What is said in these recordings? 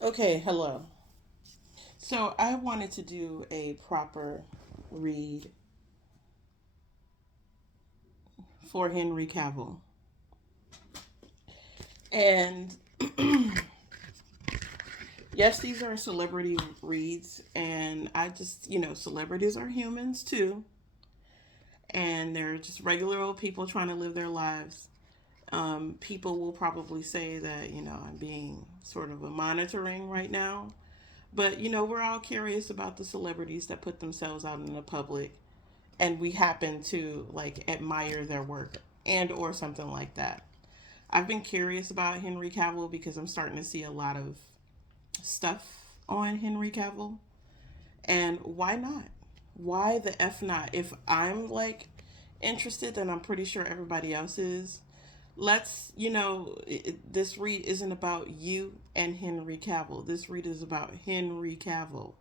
Okay, hello. So I wanted to do a proper read for Henry Cavill. And yes, these are celebrity reads. And I just, celebrities are humans too. And they're just regular old people trying to live their lives. People will probably say that, I'm being sort of a monitoring right now. But, we're all curious about the celebrities that put themselves out in the public and we happen to like admire their work and or something like that. I've been curious about Henry Cavill because I'm starting to see a lot of stuff on Henry Cavill. And why not? Why the F not? If I'm like interested, then I'm pretty sure everybody else is. Let's, this read isn't about you and Henry Cavill. This read is about Henry Cavill.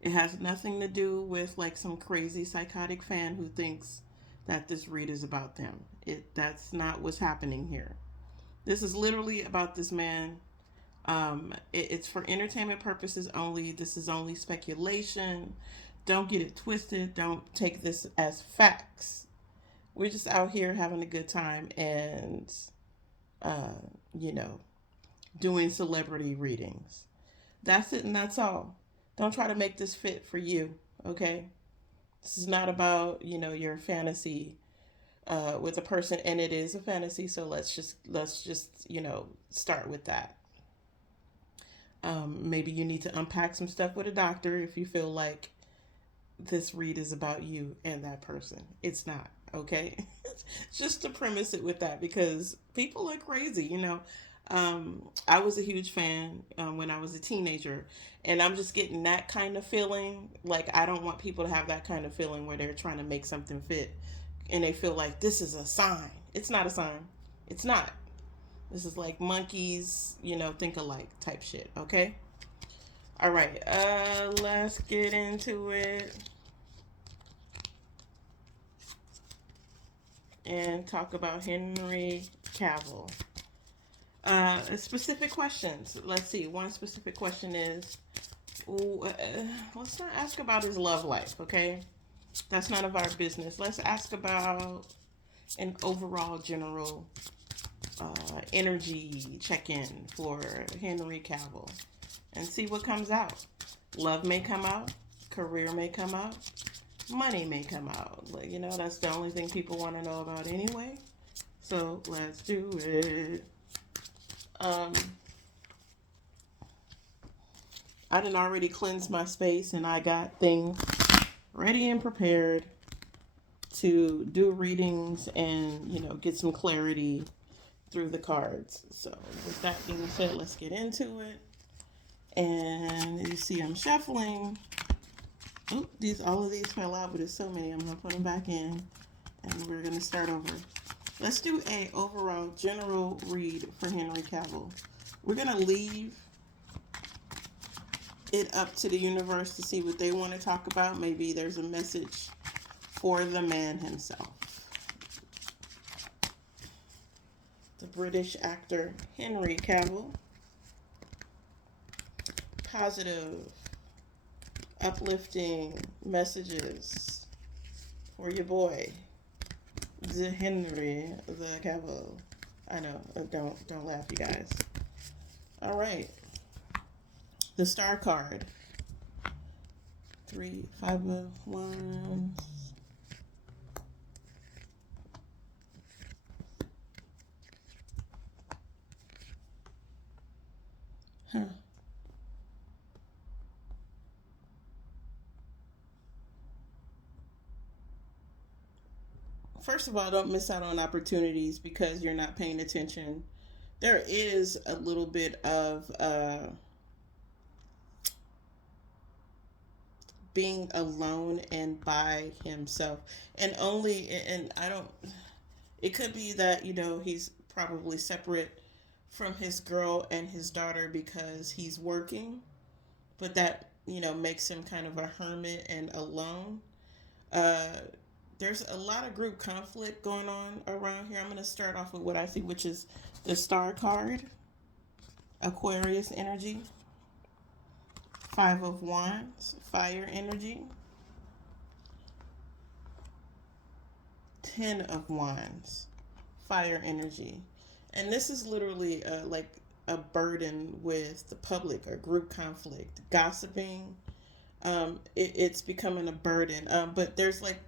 It has nothing to do with like some crazy psychotic fan who thinks that this read is about them. That's not what's happening here. This is literally about this man. It's for entertainment purposes only. This is only speculation. Don't get it twisted. Don't take this as facts. We're just out here having a good time and, uh, you know, doing celebrity readings. That's it and that's all. Don't try to make this fit for you, okay? This is not about, your fantasy with a person and it is a fantasy, so let's just, start with that. Maybe you need to unpack some stuff with a doctor if you feel like this read is about you and that person. It's not, okay? Just to premise it with that because people are crazy, I was a huge fan when I was a teenager, and I'm just getting that kind of feeling. Like, I don't want people to have that kind of feeling where they're trying to make something fit and they feel like this is a sign. It's not a sign. It's not. This is like monkeys, think alike type shit, okay? All right, let's get into it and talk about Henry Cavill. Specific questions. Let's see. One specific question is, let's not ask about his love life, okay? That's none of our business. Let's ask about an overall general energy check in for Henry Cavill and see what comes out. Love may come out, career may come out, money may come out. That's the only thing people want to know about anyway. So let's do it. Um, I didn't already cleanse my space and I got things ready and prepared to do readings and, get some clarity through the cards. So, with that being said, let's get into it. And you see, I'm shuffling. Oop, all of these fell out, but there's so many. I'm gonna put them back in, and we're gonna start over. Let's do a overall general read for Henry Cavill. We're gonna leave it up to the universe to see what they want to talk about. Maybe there's a message for the man himself. The British actor Henry Cavill. Positive, uplifting messages for your boy, the Henry the Cavill. I know. Don't laugh, you guys. All right. The star card. 3, 5 of 1s. Huh. First of all, don't miss out on opportunities because you're not paying attention. There is a little bit of being alone and by himself, and only, and I don't. It could be that he's probably separate from his girl and his daughter because he's working, but that makes him kind of a hermit and alone. Uh, there's a lot of group conflict going on around here. I'm going to start off with what I see, which is the star card, Aquarius energy. Five of Wands, fire energy. Ten of Wands, fire energy. And this is literally like a burden with the public or group conflict, gossiping. It's becoming a burden. But there's like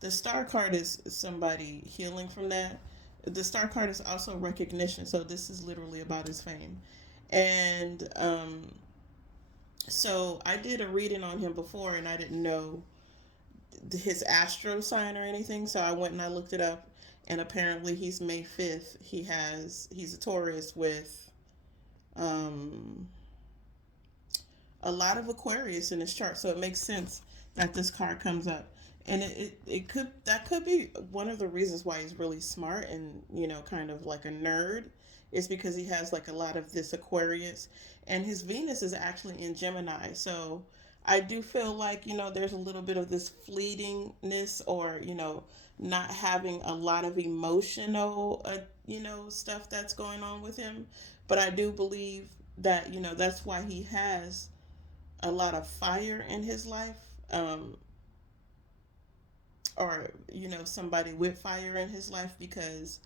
the star card is somebody healing from that. The star card is also recognition. So this is literally about his fame. And so I did a reading on him before and I didn't know his astro sign or anything. So I went and I looked it up. And apparently he's May 5th. He's a Taurus with um, a lot of Aquarius in his chart, so it makes sense that this card comes up. And it could that could be one of the reasons why he's really smart and kind of like a nerd is because he has like a lot of this Aquarius and his Venus is actually in Gemini. So I do feel like there's a little bit of this fleetingness or not having a lot of emotional stuff that's going on with him. But I do believe that that's why he has a lot of fire in his life, or somebody with fire in his life, because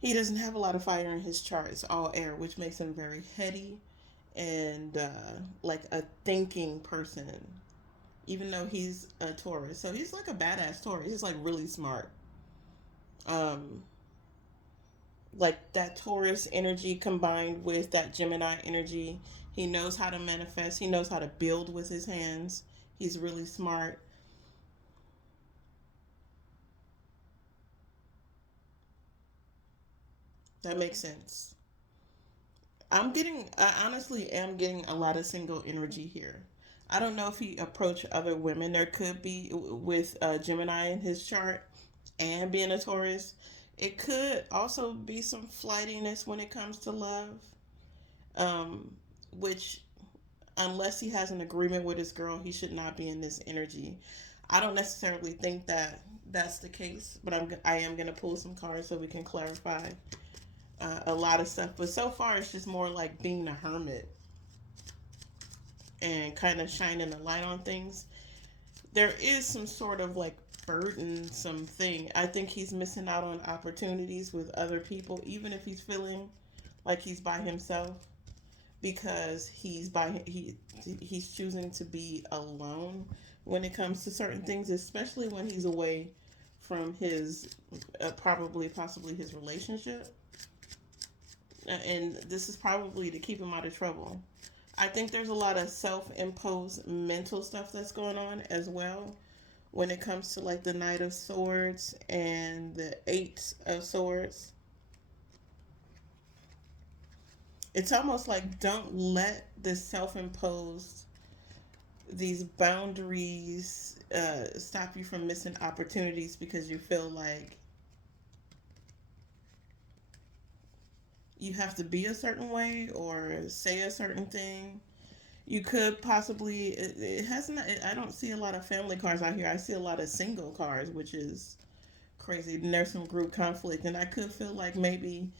he doesn't have a lot of fire in his chart. It's all air, which makes him very heady and like a thinking person, even though he's a Taurus. So he's like a badass Taurus. He's like really smart. um like that Taurus energy combined with that Gemini energy. He knows how to manifest. He knows how to build with his hands. He's really smart. That makes sense. I honestly am getting a lot of single energy here. I don't know if he approached other women. There could be with Gemini in his chart and being a Taurus. It could also be some flightiness when it comes to love, um, which unless he has an agreement with his girl, he should not be in this energy. I don't necessarily think that that's the case, but I am gonna pull some cards so we can clarify a lot of stuff. But so far, it's just more like being a hermit and kind of shining a light on things. There is some sort of like burdensome thing. I think he's missing out on opportunities with other people, even if he's feeling like he's by himself, because he's choosing to be alone when it comes to certain things, especially when he's away from his probably possibly his relationship. And this is probably to keep him out of trouble. I think there's a lot of self-imposed mental stuff that's going on as well when it comes to like the Knight of Swords and the Eight of Swords. It's almost like don't let this self-imposed these boundaries stop you from missing opportunities because you feel like you have to be a certain way or say a certain thing. You could possibly it has not. I don't see a lot of family cards out here. I see a lot of single cards, which is crazy. And there's some group conflict, and I could feel like maybe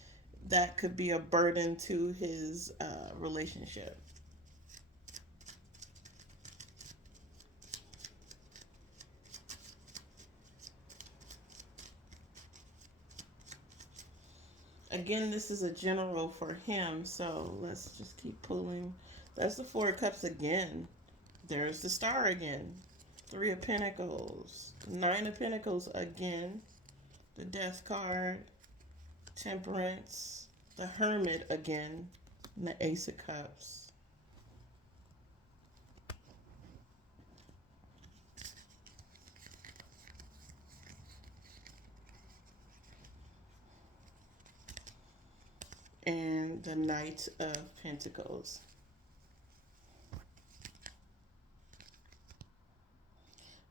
that could be a burden to his relationship. Again, this is a general for him, so let's just keep pulling. That's the Four of Cups again. There's the Star again. Three of Pentacles. Nine of Pentacles again. The Death card. Temperance. The Hermit again. And the Ace of Cups. And the Knight of Pentacles.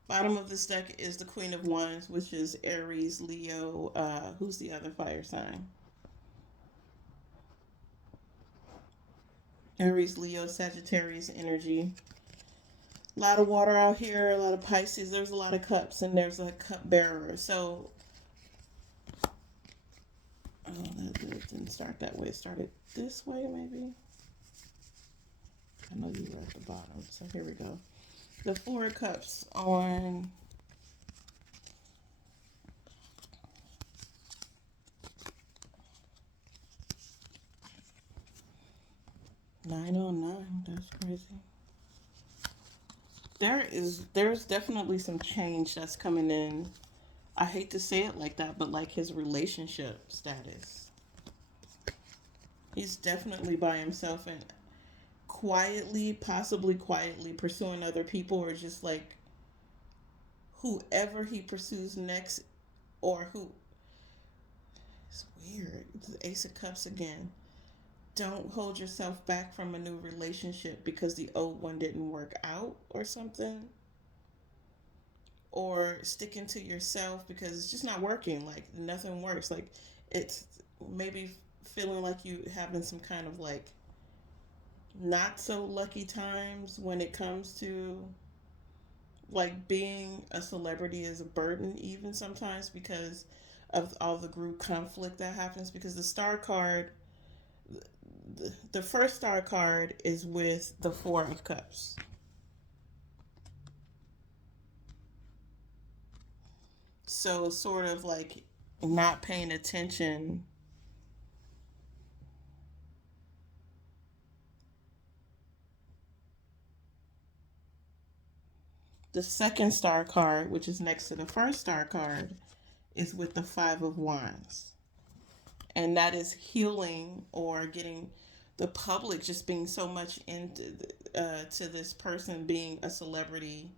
Bottom of this deck is the Queen of Wands, which is Aries, Leo. Who's the other fire sign? Aries, Leo, Sagittarius energy. A lot of water out here, a lot of Pisces. There's a lot of cups, and there's a cup bearer. So, oh, that didn't start that way. It started this way, maybe. I know you were at the bottom, so here we go. The Four of Cups on nine on nine. That's crazy. There's definitely some change that's coming in. I hate to say it like that, but like his relationship status. He's definitely by himself and quietly, possibly quietly pursuing other people, or just like whoever he pursues next, or who. It's weird. It's the Ace of Cups again. Don't hold yourself back from a new relationship because the old one didn't work out or something. Or sticking to yourself because it's just not working. Like nothing works. Like it's maybe feeling like you having some kind of like not so lucky times when it comes to like being a celebrity is a burden even sometimes because of all the group conflict that happens, because the star card, the first star card is with the Four of Cups. So sort of like not paying attention. The second star card, which is next to the first star card, is with the Five of Wands. And that is healing, or getting the public just being so much into to this person being a celebrity,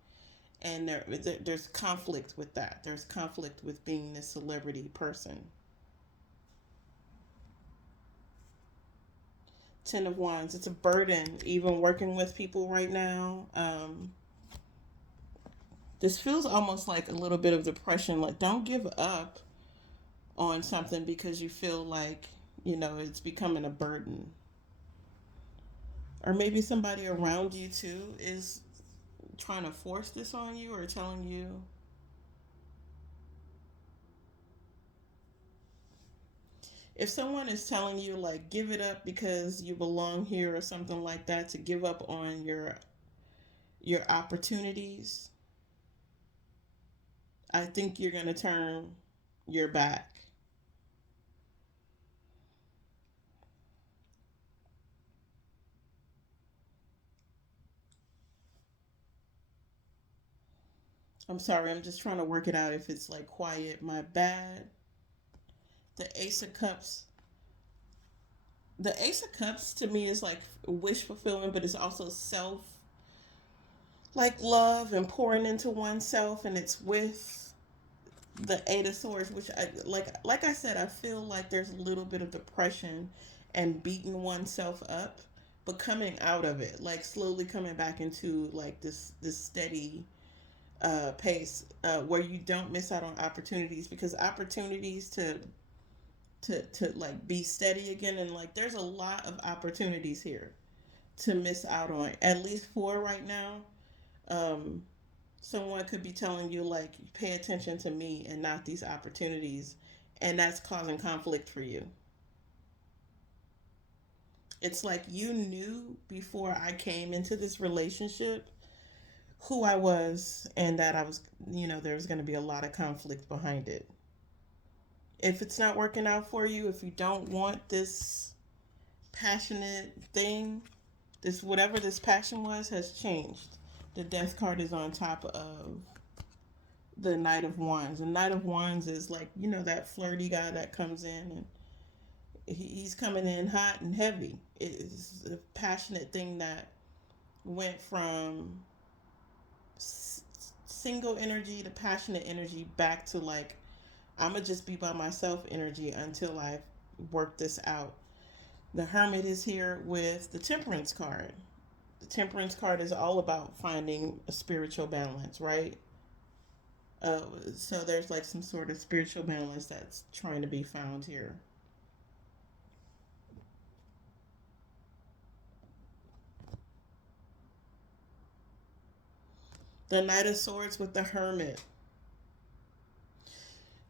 and there's conflict with that. There's conflict with being this celebrity person. Ten of Wands, it's a burden even working with people right now. This feels almost like a little bit of depression. Like, don't give up on something because you feel like, it's becoming a burden. Or maybe somebody around you too is trying to force this on you, or telling you, if someone is telling you like give it up because you belong here or something like that, to give up on your opportunities, I think you're going to turn your back. I'm sorry, I'm just trying to work it out if it's like quiet, my bad. The Ace of Cups. The Ace of Cups to me is like wish fulfillment, but it's also self, like love and pouring into oneself, and it's with the Eight of Swords, which I like I said, I feel like there's a little bit of depression and beating oneself up, but coming out of it, like slowly coming back into like this steady pace, where you don't miss out on opportunities, because opportunities to like be steady again, and like there's a lot of opportunities here to miss out on, at least four right now. um Someone could be telling you like pay attention to me and not these opportunities, and that's causing conflict for you. It's like you knew before I came into this relationship who I was, and that I was, there was going to be a lot of conflict behind it. If it's not working out for you, if you don't want this passionate thing, this whatever this passion was has changed. The Death card is on top of the Knight of Wands. The Knight of Wands is like, that flirty guy that comes in, and he's coming in hot and heavy. It's a passionate thing that went from single energy to passionate energy back to like, I'm gonna just be by myself energy until I work this out. The Hermit is here with the Temperance card. The Temperance card is all about finding a spiritual balance, right? Uh, so there's like some sort of spiritual balance that's trying to be found here. The Knight of Swords with the Hermit.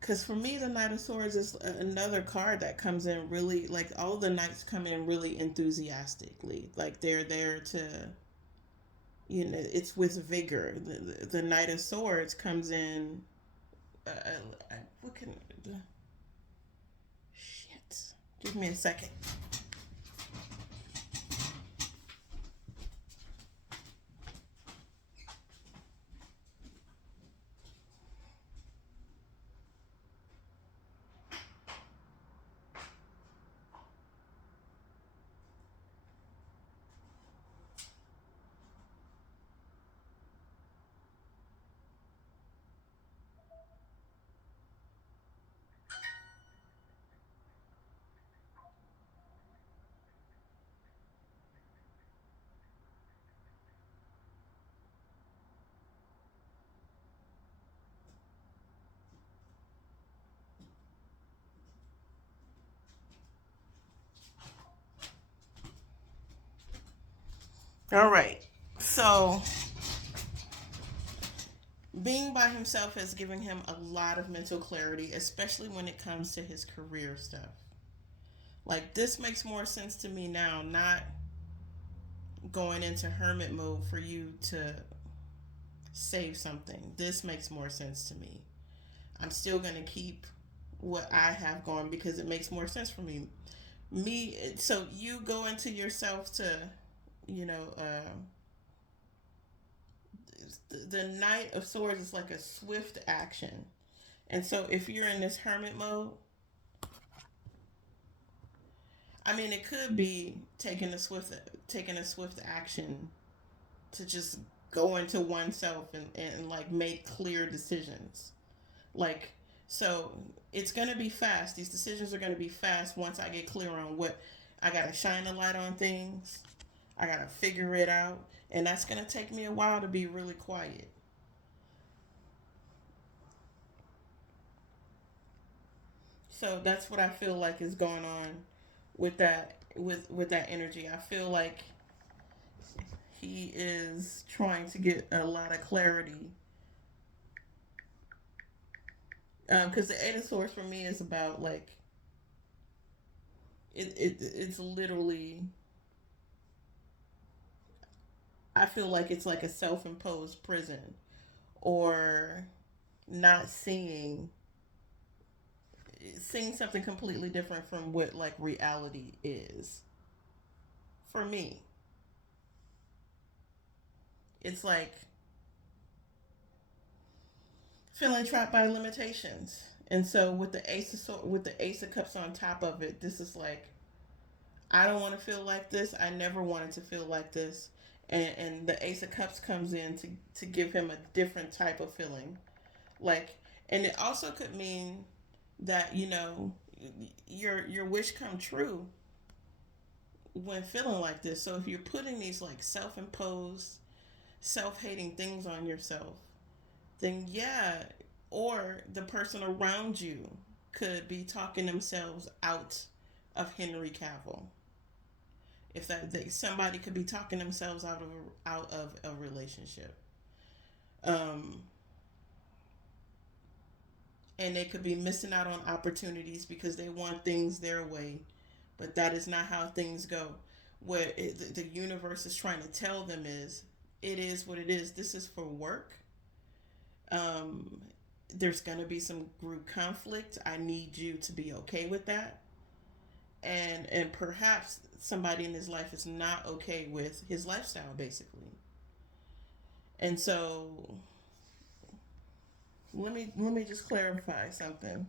Because for me, the Knight of Swords is another card that comes in really, like, all the knights come in really enthusiastically. Like, they're there to, it's with vigor. The Knight of Swords comes in. What can. Shit. Give me a second. All right. So, being by himself has given him a lot of mental clarity, especially when it comes to his career stuff. Like, this makes more sense to me now, not going into hermit mode for you to save something. This makes more sense to me. I'm still going to keep what I have going because it makes more sense for me. So you go into yourself to, you know, the Knight of Swords is like a swift action. And so if you're in this hermit mode, I mean, it could be taking a swift action to just go into oneself and like make clear decisions. Like, so it's going to be fast. These decisions are going to be fast once I get clear on what I got to shine a light on things. I got to figure it out. And that's going to take me a while to be really quiet. So that's what I feel like is going on with that energy. I feel like he is trying to get a lot of clarity. Because the Eight of Swords for me is about like it's literally, I feel like it's like a self-imposed prison, or not seeing something completely different from what like reality is. For me, it's like feeling trapped by limitations. And so with the Ace of Cups on top of it, this is like, I don't want to feel like this. I never wanted to feel like this. And the Ace of Cups comes in to give him a different type of feeling. Like, and it also could mean that, your wish come true when feeling like this. So if you're putting these like self-imposed, self-hating things on yourself, then yeah, or the person around you could be talking themselves out of Henry Cavill. If somebody could be talking themselves out of a relationship, um, and they could be missing out on opportunities because they want things their way, but that is not how things go. What the universe is trying to tell them is, it is what it is. This is for work. Um, there's going to be some group conflict. I need you to be okay with that. And perhaps somebody in his life is not okay with his lifestyle, basically. And so let me just clarify something.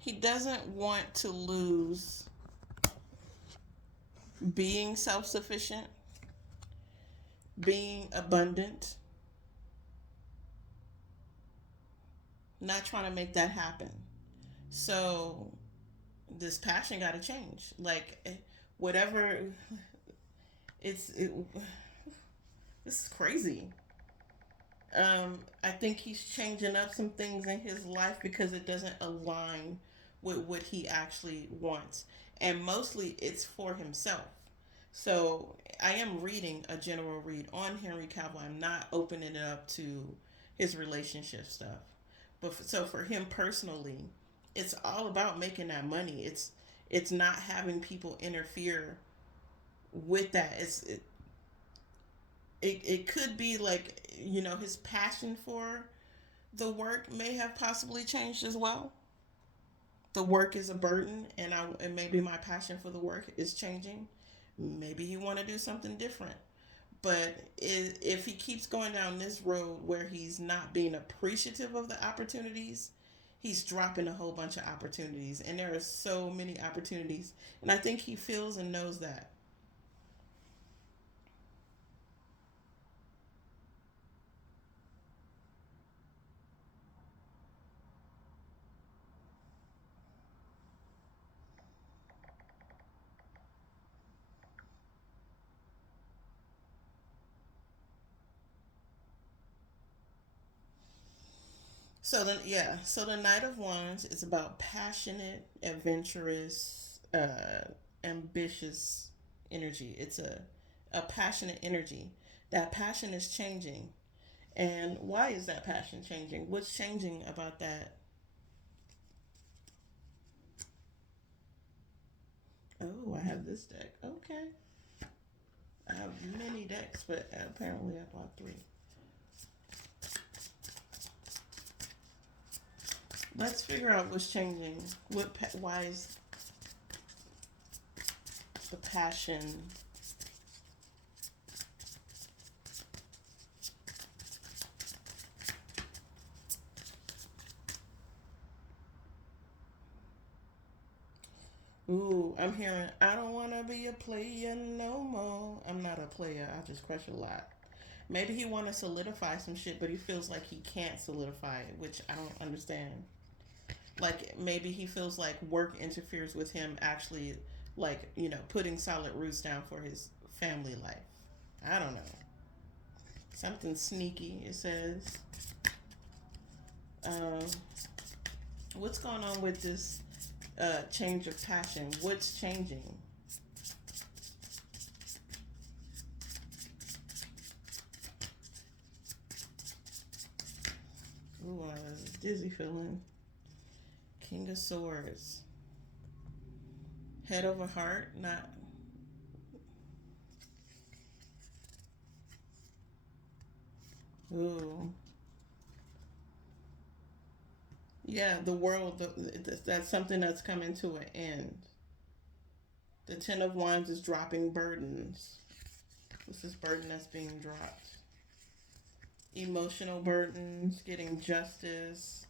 He doesn't want to lose being self-sufficient, being abundant, not trying to make that happen. So this passion got to change. Like, whatever, it's it, this is crazy. I think he's changing up some things in his life because it doesn't align with what he actually wants. And mostly it's for himself. So I am reading a general read on Henry Cavill. I'm not opening it up to his relationship stuff. But so for him personally, it's all about making that money. It's not having people interfere with that. It could be like, his passion for the work may have possibly changed as well. The work is a burden, and maybe my passion for the work is changing. Maybe he want to do something different. But if he keeps going down this road where he's not being appreciative of the opportunities, he's dropping a whole bunch of opportunities, and there are so many opportunities, and I think he feels and knows that. So the Knight of Wands is about passionate, adventurous, ambitious energy. It's a passionate energy. That passion is changing. And why is that passion changing? What's changing about that? Oh, I have this deck. Okay. I have many decks, but apparently I bought three. Let's figure out what's changing. Why is the passion? Ooh, I'm hearing, I don't want to be a player no more. I'm not a player. I just crush a lot. Maybe he want to solidify some shit, but he feels like he can't solidify it, which I don't understand. Like, maybe he feels like work interferes with him actually, like, putting solid roots down for his family life. I don't know. Something sneaky, it says. Um, what's going on with this change of passion? What's changing? Ooh, dizzy feeling. King of Swords. Head over heart, not. Ooh. Yeah, the world, that's something that's coming to an end. The Ten of Wands is dropping burdens. What's this burden that's being dropped? Emotional burdens, getting justice.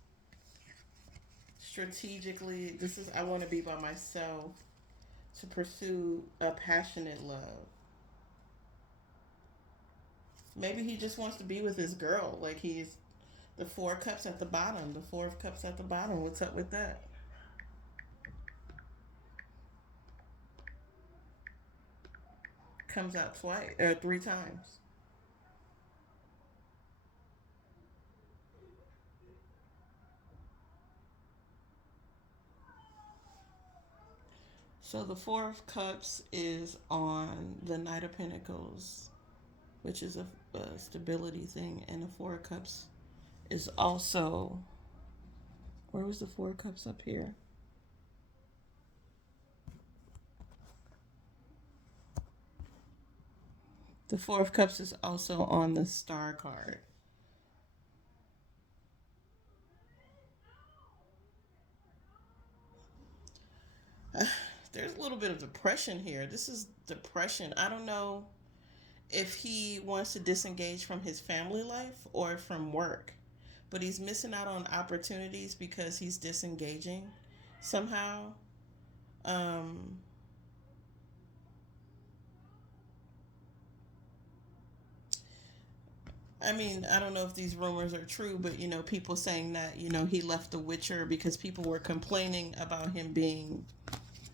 Strategically, this is, I want to be by myself to pursue a passionate love. Maybe he just wants to be with his girl. Like he's the Four of Cups at the bottom. The Four of Cups at the bottom. What's up with that? Comes out twice or three times. So the Four of Cups is on the Knight of Pentacles, which is a stability thing, and the Four of Cups is also, where was the Four of Cups up here? The Four of Cups is also on the Star card. There's a little bit of depression here. This is depression. I don't know if he wants to disengage from his family life or from work, but he's missing out on opportunities because he's disengaging somehow. Um, I mean, I don't know if these rumors are true, but people saying that he left The Witcher because people were complaining about him being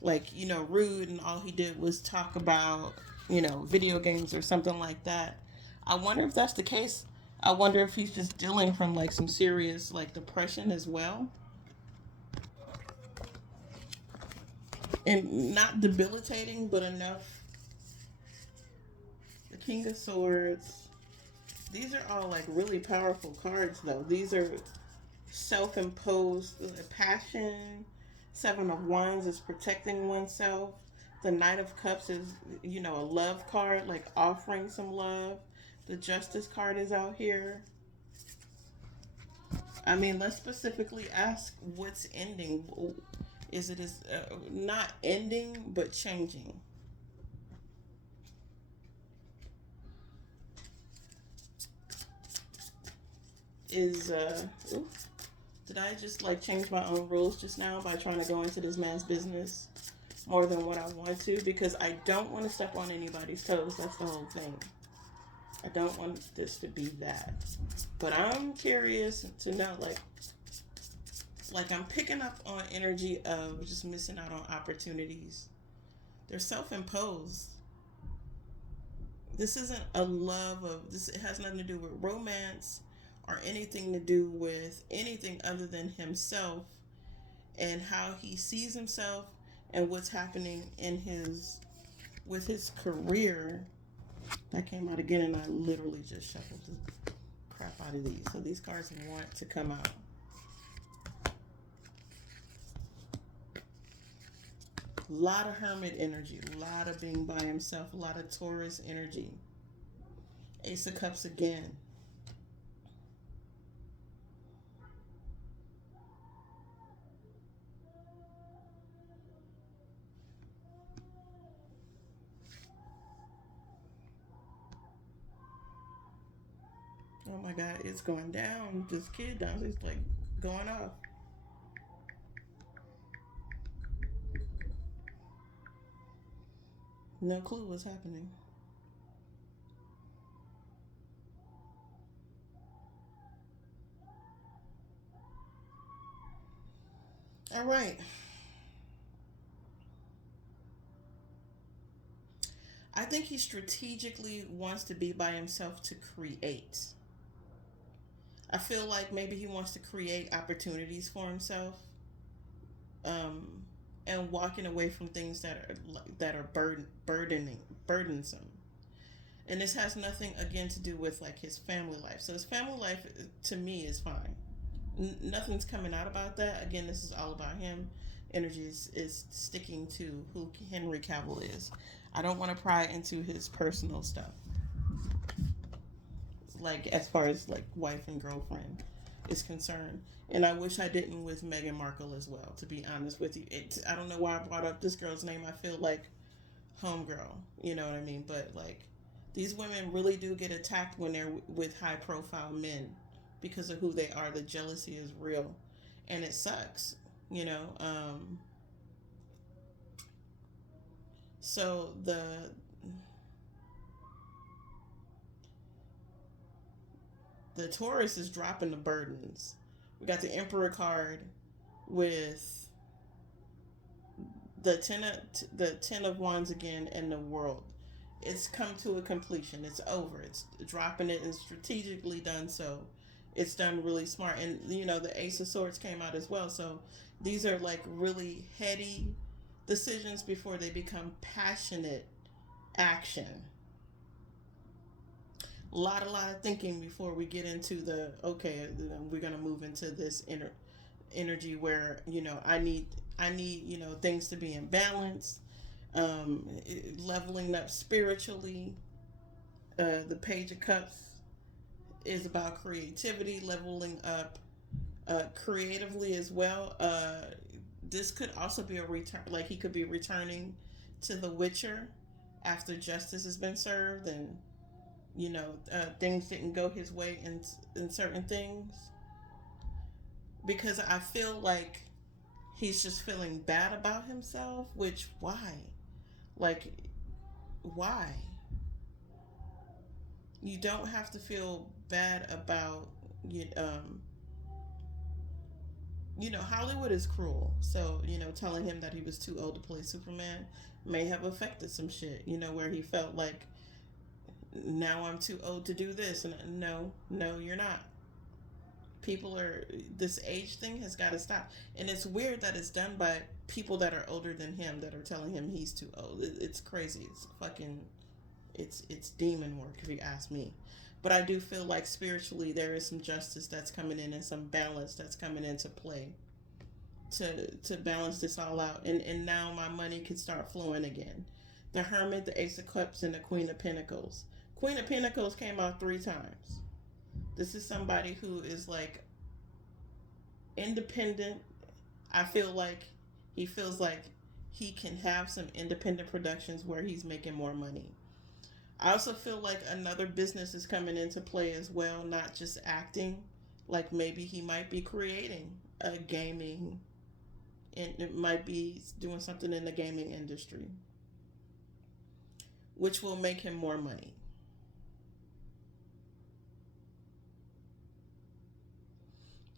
like rude, and all he did was talk about video games or something like that. I wonder if that's the case. I wonder if he's just dealing from like some serious like depression as well, and not debilitating, but enough. The King of Swords. These are all like really powerful cards, though. These are self-imposed passion. Seven of Wands is protecting oneself. The Knight of Cups is, a love card, like offering some love. The Justice card is out here. I mean, let's specifically ask what's ending. Is it not ending but changing? Is ooh, did I just like change my own rules just now by trying to go into this man's business more than what I want to? Because I don't want to step on anybody's toes. That's the whole thing. I don't want this to be that. But I'm curious to know, like I'm picking up on energy of just missing out on opportunities. They're self-imposed. This isn't a love of this. It has nothing to do with romance or anything to do with anything other than himself and how he sees himself and what's happening in his with his career. That came out again, and I literally just shuffled the crap out of these. So these cards want to come out. A lot of hermit energy, a lot of being by himself, a lot of Taurus energy. Ace of Cups again. Oh my God, it's going down. This kid down, he's like going off. No clue what's happening. All right. I think he strategically wants to be by himself to create. I feel like maybe he wants to create opportunities for himself, um, and walking away from things that are burdensome. And this has nothing again to do with like his family life. So his family life to me is fine. Nothing's coming out about that. Again, this is all about him. Energy is sticking to who Henry Cavill is. I don't want to pry into his personal stuff, like as far as like wife and girlfriend is concerned. And I wish I didn't with Meghan Markle as well, to be honest with you. I don't know why I brought up this girl's name. I feel like homegirl, you know what I mean? But like, these women really do get attacked when they're with high profile men because of who they are. The jealousy is real, and it sucks, you know. So the Taurus is dropping the burdens. We got the Emperor card with the ten of wands again, and the world. It's come to a completion. It's over. It's dropping it, and strategically done so. It's done really smart. And the Ace of Swords came out as well. So these are like really heady decisions before they become passionate action. A lot of thinking before we get into the okay, we're gonna move into this energy where I need things to be in balance, leveling up spiritually. The Page of Cups is about creativity, leveling up creatively as well. This could also be a return, like he could be returning to The Witcher after justice has been served, and things didn't go his way in certain things, because I feel like he's just feeling bad about himself. Which why? Like, why? You don't have to feel bad about you. Hollywood is cruel. So telling him that he was too old to play Superman may have affected some shit. Where he felt like now I'm too old to do this. And no, no, you're not. People are, this age thing has got to stop. And it's weird that it's done by people that are older than him that are telling him he's too old. It's crazy. It's fucking, it's demon work if you ask me. But I do feel like spiritually there is some justice that's coming in and some balance that's coming into play to balance this all out. And now my money can start flowing again. The Hermit, the Ace of Cups, and the Queen of Pentacles. Queen of Pentacles came out 3 times. This is somebody who is like independent. I feel like he feels like he can have some independent productions where he's making more money. I also feel like another business is coming into play as well, not just acting. Like maybe he might be creating a gaming, and it might be doing something in the gaming industry, which will make him more money.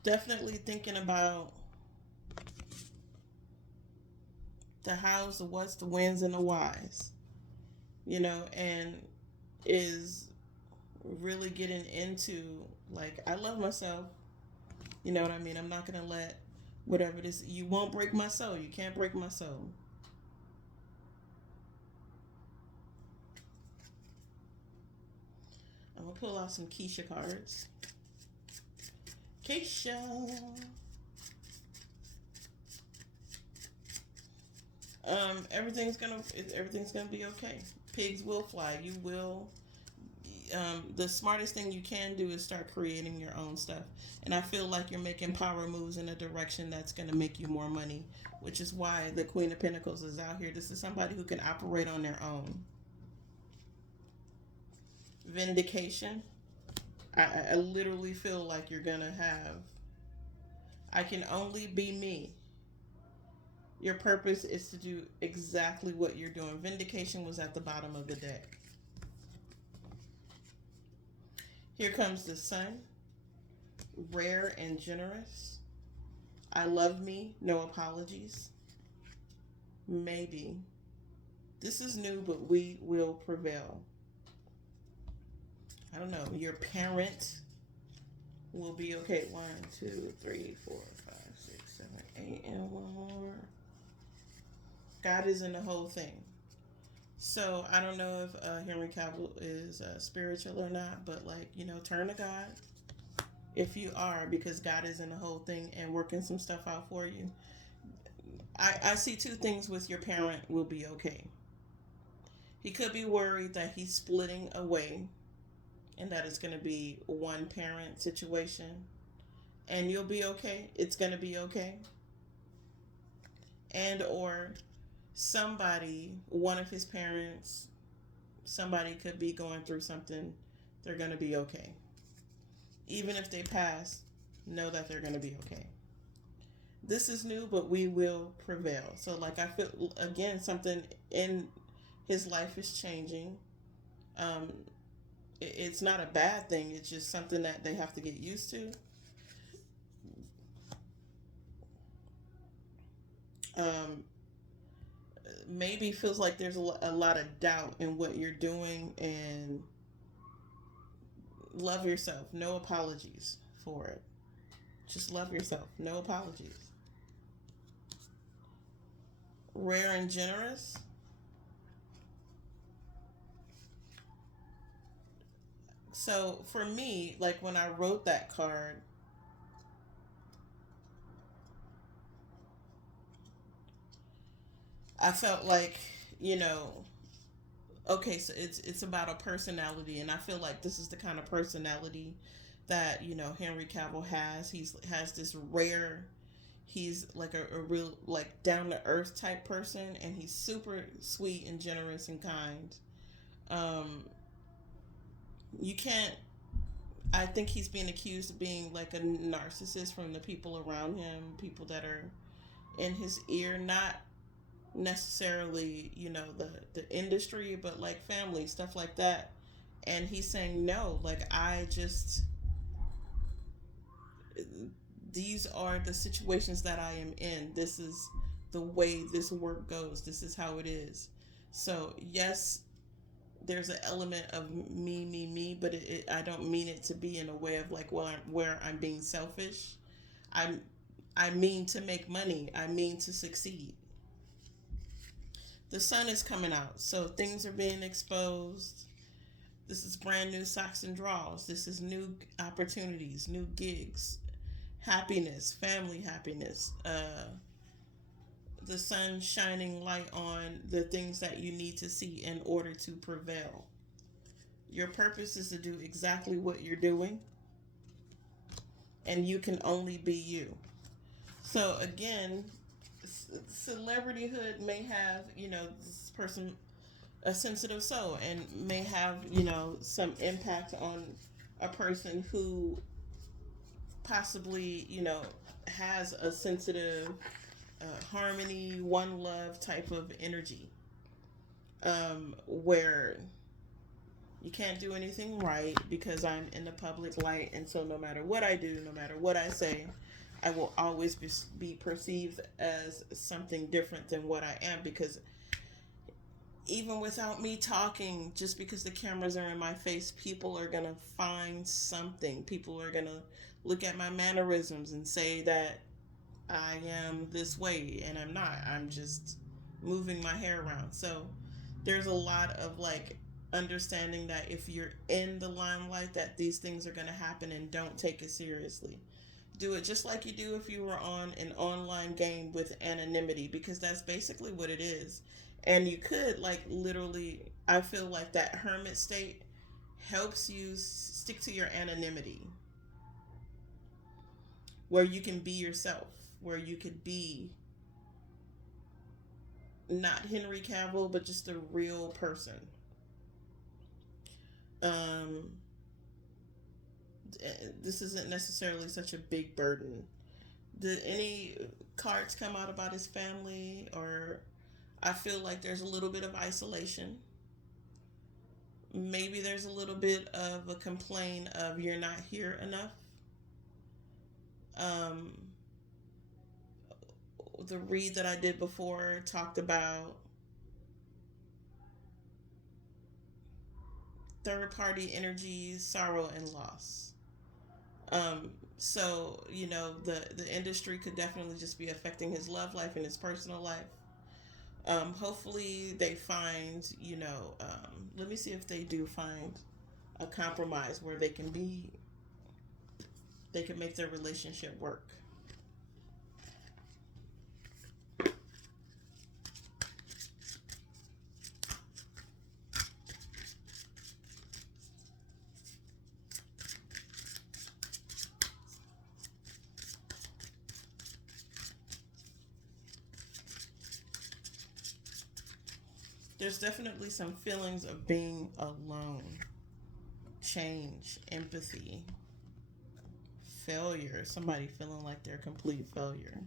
Definitely thinking about the hows, the whats, the whens, and the whys, and is really getting into, like, I love myself. You know what I mean? I'm not going to let whatever it is, you won't break my soul. You can't break my soul. I'm going to pull out some Keisha cards. Keisha. Everything's gonna be okay. Pigs will fly. You will. The smartest thing you can do is start creating your own stuff. And I feel like you're making power moves in a direction that's gonna make you more money, which is why the Queen of Pentacles is out here. This is somebody who can operate on their own. Vindication. I literally feel like you're gonna have, I can only be me. Your purpose is to do exactly what you're doing. Vindication was at the bottom of the deck. Here comes the Sun. Rare and generous. I love me. No apologies. Maybe. This is new, but we will prevail. I don't know. Your parent will be okay. 1, 2, 3, 4, 5, 6, 7, 8, and one more. God is in the whole thing. So I don't know if Henry Cavill is spiritual or not, but turn to God if you are, because God is in the whole thing and working some stuff out for you. I see 2 things with your parent will be okay. He could be worried that he's splitting away and that it's going to be a one parent situation, and you'll be okay. It's going to be okay. And or somebody, one of his parents, somebody could be going through something. They're going to be okay. Even if they pass, know that they're going to be okay. This is new, but we will prevail. So I feel, again, something in his life is changing. It's not a bad thing. It's just something that they have to get used to. Maybe feels like there's a lot of doubt in what you're doing, and love yourself. No apologies for it. Just love yourself. No apologies. Rare and generous. So for me, when I wrote that card, I felt like, okay, so it's about a personality, and I feel like this is the kind of personality that, Henry Cavill has. Has this rare, he's like a real, down to earth type person, and he's super sweet and generous and kind. You can't, I think he's being accused of being like a narcissist from the people around him, people that are in his ear, not necessarily, the industry, but family, stuff like that. And he's saying, no, these are the situations that I am in. This is the way this work goes. This is how it is. So yes, there's an element of me, but I don't mean it to be in a way of like, well, where I'm being selfish. I'm I mean to make money. I mean to succeed. The sun is coming out, so things are being exposed. This is brand new socks and draws. This is new opportunities, new gigs, happiness, family happiness. The sun shining light on the things that you need to see in order to prevail. Your purpose is to do exactly what you're doing, and you can only be you. So again, celebrityhood may have, this person a sensitive soul and may have, some impact on a person who possibly, has a sensitive, harmony, one love type of energy, where you can't do anything right because I'm in the public light, and so no matter what I do, no matter what I say, I will always be perceived as something different than what I am, because even without me talking, just because the cameras are in my face, people are going to find something. People are going to look at my mannerisms and say that I am this way, and I'm not. I'm just moving my hair around. So there's a lot of like understanding that if you're in the limelight, that these things are going to happen, and don't take it seriously. Do it just like you do if you were on an online game with anonymity, because that's basically what it is. And you could, like, literally, I feel like that hermit state helps you stick to your anonymity, where you can be yourself, where you could be not Henry Cavill, but just a real person. Um, this isn't necessarily such a big burden. Did any cards come out about his family? Or I feel like there's a little bit of isolation. Maybe there's a little bit of a complaint of you're not here enough. Um, the read that I did before talked about third party energies, sorrow, and loss. So the industry could definitely just be affecting his love life and his personal life. Hopefully they find, let me see if they do find a compromise where they can make their relationship work. There's definitely some feelings of being alone, change, empathy, failure, somebody feeling like they're a complete failure,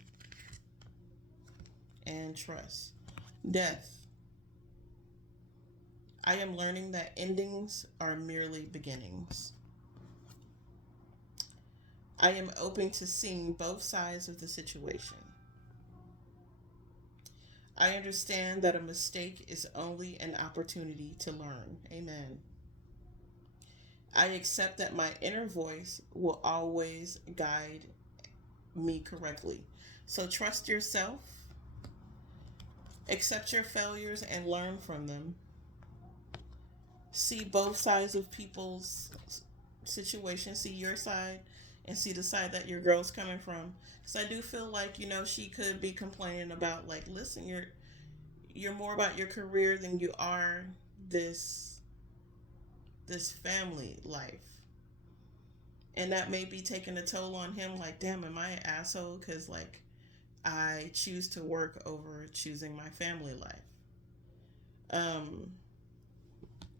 and trust. Death. I am learning that endings are merely beginnings. I am open to seeing both sides of the situation. I understand that a mistake is only an opportunity to learn. Amen. I accept that my inner voice will always guide me correctly. So trust yourself, accept your failures, and learn from them. See both sides of people's situation. See your side and see the side that your girl's coming from. Because I do feel like, she could be complaining about, like, listen, you're more about your career than you are this family life. And that may be taking a toll on him, like, damn, am I an asshole? Because, like, I choose to work over choosing my family life.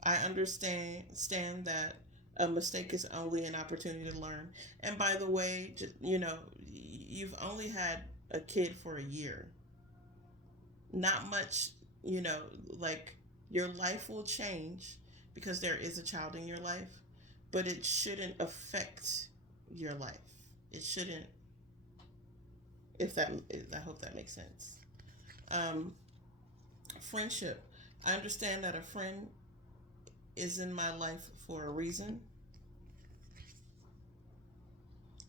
I understand that a mistake is only an opportunity to learn. And by the way, you've only had a kid for a year. Not much, like, your life will change because there is a child in your life, but it shouldn't affect your life. It shouldn't, I hope that makes sense. Friendship. I understand that a friend is in my life for a reason.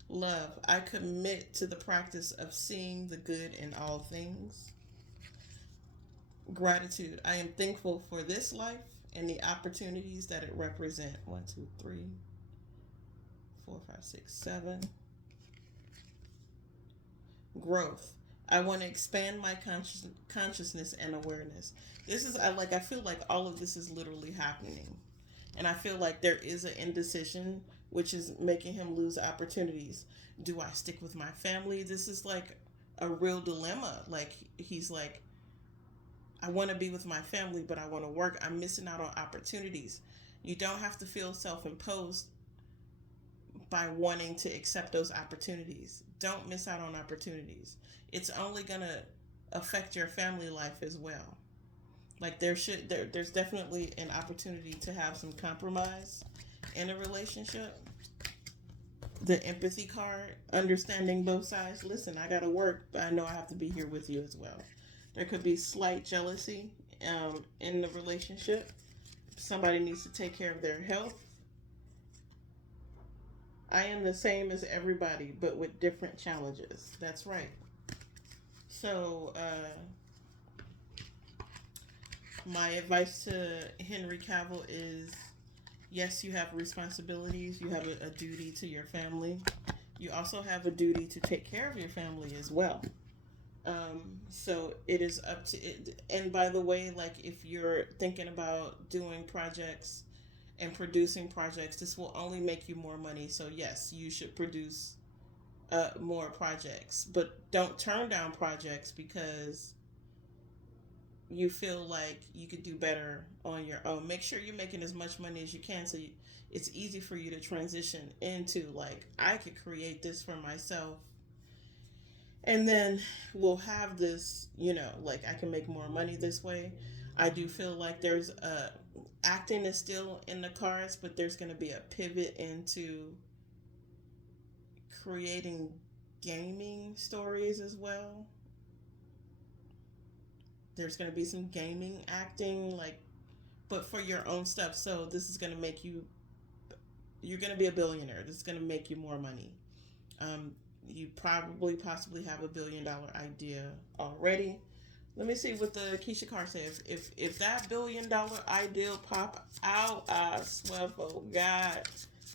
Love, I commit to the practice of seeing the good in all things. Gratitude, I am thankful for this life and the opportunities that it represents. 1, 2, 3, 4, 5, 6, 7. Growth, I want to expand my consciousness and awareness. This is, I feel like all of this is literally happening. And I feel like there is an indecision, which is making him lose opportunities. Do I stick with my family? This is like a real dilemma. Like, he's like, I want to be with my family, but I want to work. I'm missing out on opportunities. You don't have to feel self imposed by wanting to accept those opportunities. Don't miss out on opportunities. It's only going to affect your family life as well. Like, there's definitely an opportunity to have some compromise in a relationship. The empathy card, understanding both sides. Listen, I gotta work, but I know I have to be here with you as well. There could be slight jealousy in the relationship. Somebody needs to take care of their health. I am the same as everybody, but with different challenges. That's right. So, my advice to Henry Cavill is, yes, you have responsibilities. You have a duty to your family. You also have a duty to take care of your family as well. So it is up to it. And by the way, like, if you're thinking about doing projects and producing projects, this will only make you more money. So yes, you should produce more projects, but don't turn down projects because you feel like you could do better on your own. Make sure you're making as much money as you can, so it's easy for you to transition into, like, I could create this for myself, and then we'll have this, like, I can make more money this way. I do feel like there's acting is still in the cards, but there's going to be a pivot into creating gaming stories as well. There's going to be some gaming acting, like, but for your own stuff. So this is going to make you're going to be a billionaire. This is going to make you more money. You possibly have $1 billion idea already. Let me see what the Keisha card says. If that $1 billion idea pop out, I swear, oh God,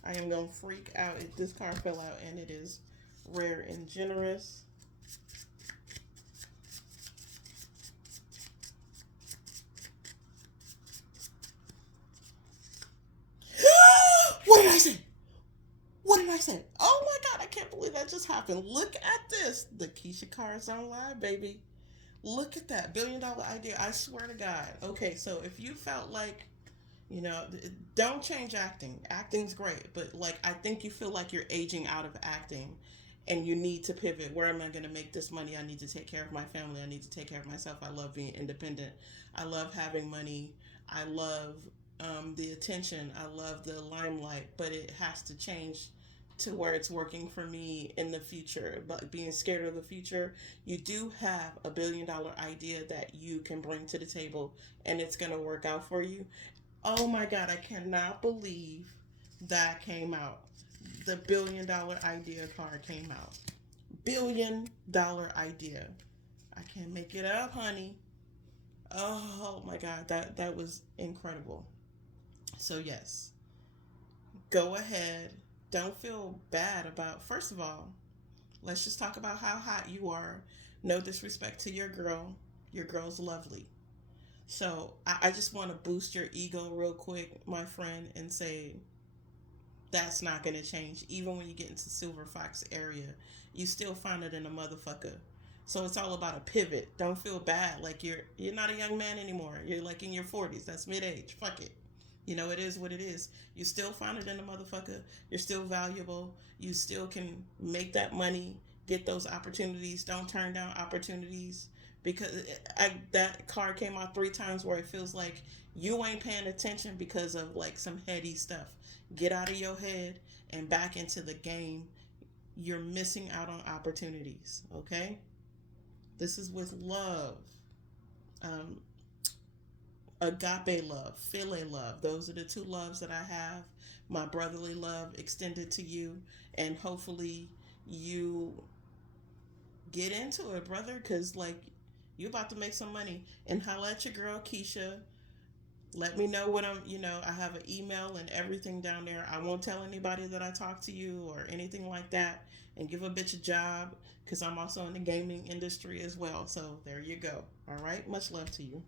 I am going to freak out if this card fell out, and it is rare and generous. What did I say? What did I say? Oh my God, I can't believe that just happened. Look at this. The Keisha cards online, baby. Look at that $1 billion idea. I swear to God. Okay, so if you felt like, don't change acting. Acting's great, but, like, I think you feel like you're aging out of acting and you need to pivot. Where am I going to make this money? I need to take care of my family. I need to take care of myself. I love being independent. I love having money. I love the attention. I love the limelight, but it has to change to where it's working for me in the future. But being scared of the future, you do have a $1 billion idea that you can bring to the table, and it's going to work out for you. Oh my God, I cannot believe that came out. The $1 billion idea card came out. $1 billion idea. I can't make it up, honey. Oh my God, that was incredible. So yes, go ahead. Don't feel bad about, first of all, let's just talk about how hot you are. No disrespect to your girl. Your girl's lovely. So I just want to boost your ego real quick, my friend, and say that's not going to change. Even when you get into Silver Fox area, you still find it in a motherfucker. So it's all about a pivot. Don't feel bad. Like, you're not a young man anymore. You're like in your 40s. That's mid-age. Fuck it. It is what it is. You still find it in a motherfucker. You're still valuable. You still can make that money, get those opportunities. Don't turn down opportunities, because that card came out 3 times where it feels like you ain't paying attention because of, like, some heady stuff. Get out of your head and back into the game. You're missing out on opportunities, okay? This is with love. agape love, philia love. Those are the two loves that I have. My brotherly love extended to you, and hopefully you get into it, brother, because like you about to make some money. And holla at your girl Keisha. Let me know what I have an email and everything down there. I won't tell anybody that I talked to you or anything like that. And give a bitch a job because I'm also in the gaming industry as well. So there you go. All right. Much love to you.